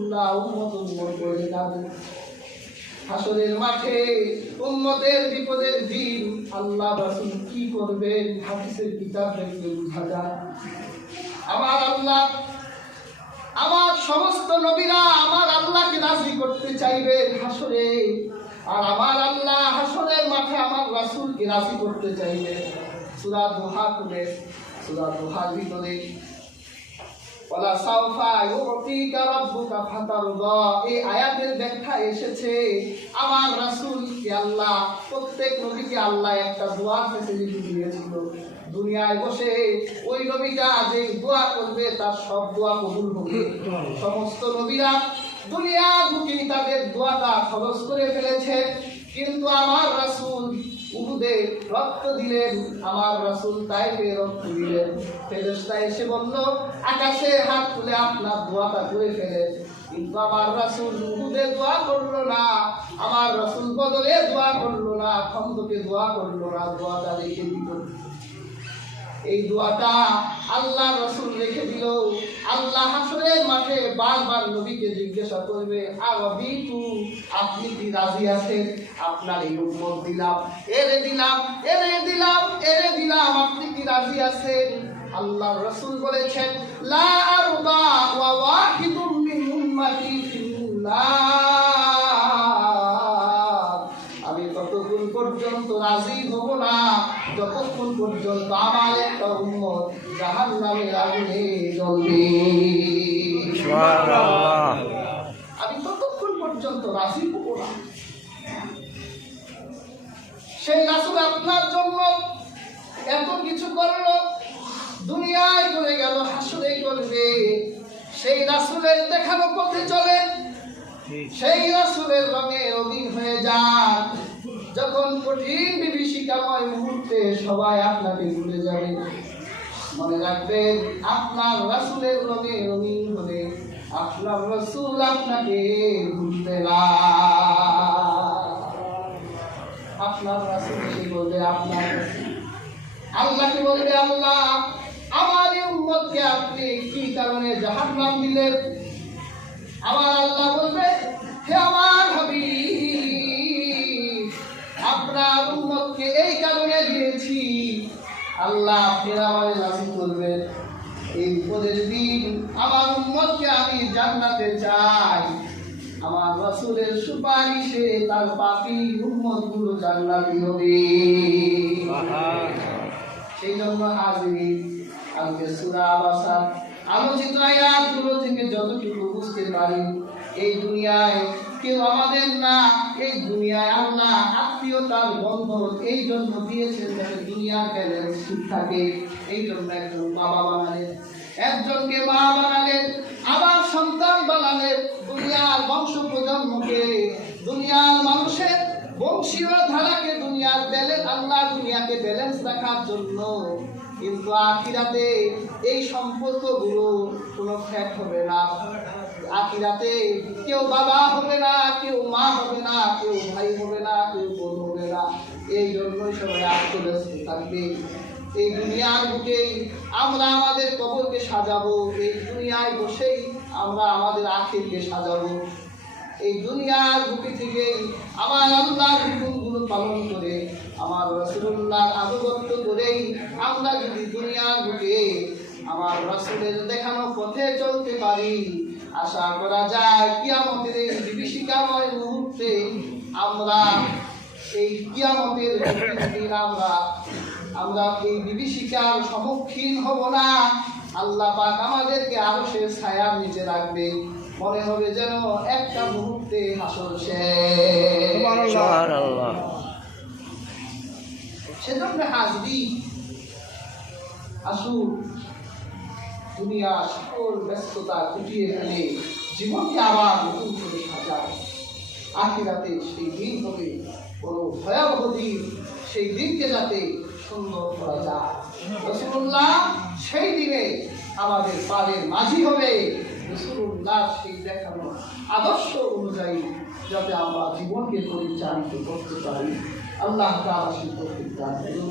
রাসূলুল্লাহ উম্মত করে যাবে। হাসরের মাঠে উম্মতের বিপদের দিন আল্লাহ রাসূল কি করবেন হাদিসের কিতাব দেখলে বোঝা যায়। আমার আল্লাহ, আমার সমস্ত নবীরা আমার আল্লাহকে রাজি করতে চাইবেন হাসরে, আর আমার আল্লাহ হাসরের মাঠে আমার রাসূলকে রাজি করতে চাইবেন। সূরা দুহা খুলে, সূরা দুহার ভিতরে ওয়ালা সাউফা ইউতিকা রাব্বুকা ফাতারদা, এই আয়াতের ব্যাখ্যা এসেছে আমার রাসূলকে আল্লাহ, প্রত্যেক নবীকে আল্লাহ একটা দোয়ার ফ্যাসিলিটি দিয়েছিল। দুনিয়ায় বসে ওই নবীটা যে দোয়া করবে তার সব দোয়া কবুল হবে। সমস্ত নবীরা দুনিয়ার বুকে তাদের দোয়াটা খরচ করে ফেলেছে, কিন্তু আমার রাসূল উহুদে রক্ত দিলেন, আমার রাসূল তাইফে রক্ত দিলেন। ফেরেশতা এসে বলল আকাশে হাত তুলে আপনার দোয়াটা করে ফেলেন, কিন্তু আমার রাসূল উহুদে দোয়া করলো না, আমার রাসূল বদরে দোয়া করলো না, খন্দকে দোয়া করলো না, দোয়াটা রেখে দিল। এই দোয়াটা আল্লাহ রাসূল রেখে দিল। আল্লাহ হাসরের মাঠে বারবার নবীকে জিজ্ঞাসা করবে আরাবিতু, আপনি কি রাজি আছেন? আপনার এই উম্মত দিলাম, এরে দিলাম, এরে দিলাম, এরে দিলাম, আপনি কি রাজি আছেন? আল্লাহ রাসূল বলেছেন লা আরদা ওয়া ওয়াহিদুম মিন উম্মতি ফিন্নার, আমি ততক্ষণ পর্যন্ত রাজি হব না যতক্ষণ পর্যন্ত আমার একটা উম্মত জাহান্নামের আগুনে জ্বলবে। সুবহানাল্লাহ, আমি ততক্ষণ পর্যন্ত রাজি হব না। সেই রাসূল আপনার জন্য এত কিছু করলো, দুনিয়ায় চলে গেল, হাসরে করবে। সেই রাসূলের দেখানো পথে চলে, সেই রাসূলের রঙে রঙিন হয়ে যান। যখন কঠিন বিভীষিকাময় মুহূর্তে সবাই আপনাকে ভুলে যাবে, মনে রাখবেন আপনার রাসূলের রঙে রঙিন হলে আপনার রাসূল আপনাকে ভুলবে না। আপনার রাসূল এসে বলবে আপনার আল্লাহকে বলবে আল্লাহ আমার এই উম্মতকে আপনি কি কারণে জাহান্নাম দিলেন? আমার আল্লাহ বলবে হে আমার হাবিব, আপনার উম্মতকে এই কারণে দিয়েছি। আল্লাহ ফের আমাকে রাজি করবেন। এই বিপদের দিন আমার উম্মতকে আমি জান্নাতে চাই, আমার রাসূলের সুপারিশে তার পাপী উম্মতগুলো জান্নাতি হবে। সেই জন্য হাজিরিন, আজকে সূরা আবাসার আলোচিত আয়াতগুলো থেকে যতটুকু বুঝতে পারি, এই দুনিয়ায় কেউ আমাদের না, এই দুনিয়ায় আল্লাহ আত্মীয়তার বন্ধন এই জন্য দিয়েছেন যাতে দুনিয়ার ব্যালেন্স ঠিক থাকে। এই জন্য একজন বাবা বানালেন, একজনকে মা বানালেন, আবার সন্তান বানালেন, দুনিয়ার বংশ প্রজন্মকে, দুনিয়ার মানুষের বংশীয় ধারাকে, দুনিয়ার ব্যালেন্স, আল্লাহ দুনিয়াকে ব্যালেন্স রাখার জন্য। কিন্তু আখিরাতে এই সম্পর্কগুলো কোনো ফ্যাক্ট হবে না। আখিরাতে কেউ বাবা হবে না, কেউ মা হবে না, কেউ ভাই হবে না, কেউ বোন হবে না। এই জন্যই সবাই আত্মব্যস্ত থাকবে। এই দুনিয়ার বুকেই আমরা আমাদের কবরকে সাজাবো, এই দুনিয়ায় বসেই আমরা আমাদের আখিরকে সাজাবো। এই দুনিয়ার বুকে থেকে আমার আল্লাহর হুকুমগুলো পালন করে, আমার রাসূলুল্লাহর আনুগত্য করেই আমরা যদি দুনিয়ার বুকে আমার রাসূলের দেখানো পথে চলতে পারি, আশা করা যায় কিয়ামতের এই বিভীষিকাময় মুহূর্তে আমরা এই কিয়ামতের দিন আমরা এই বিভীষিকার সম্মুখীন হব না। আল্লাহ পাক আমাদেরকে আরশের ছায়ার নিচে রাখবে। মনে হবে যেন একটা মুহূর্তে হাসর শেষ। সুবহানাল্লাহ। সেজন্য হাজরি আসুন, দুনিয়া সকল ব্যস্ততা গুটিয়ে ফেলে জীবনকে আবার নতুন করে সাজায়। আখিরাতে সেই দিন হবে বড় ভয়াবহ দিন, সেই দিনকে যাতে সুন্দর করা যায়। রাসূলুল্লাহ সেই দিনে আমাদের পারের মাঝি হবে। রাসূলুল্লাহ সেই দেখানো আদর্শ অনুযায়ী যাতে আমরা জীবনকে পরিচালিত করতে পারি। আল্লাহ তাআলা সেই তৌফিক দান করুন।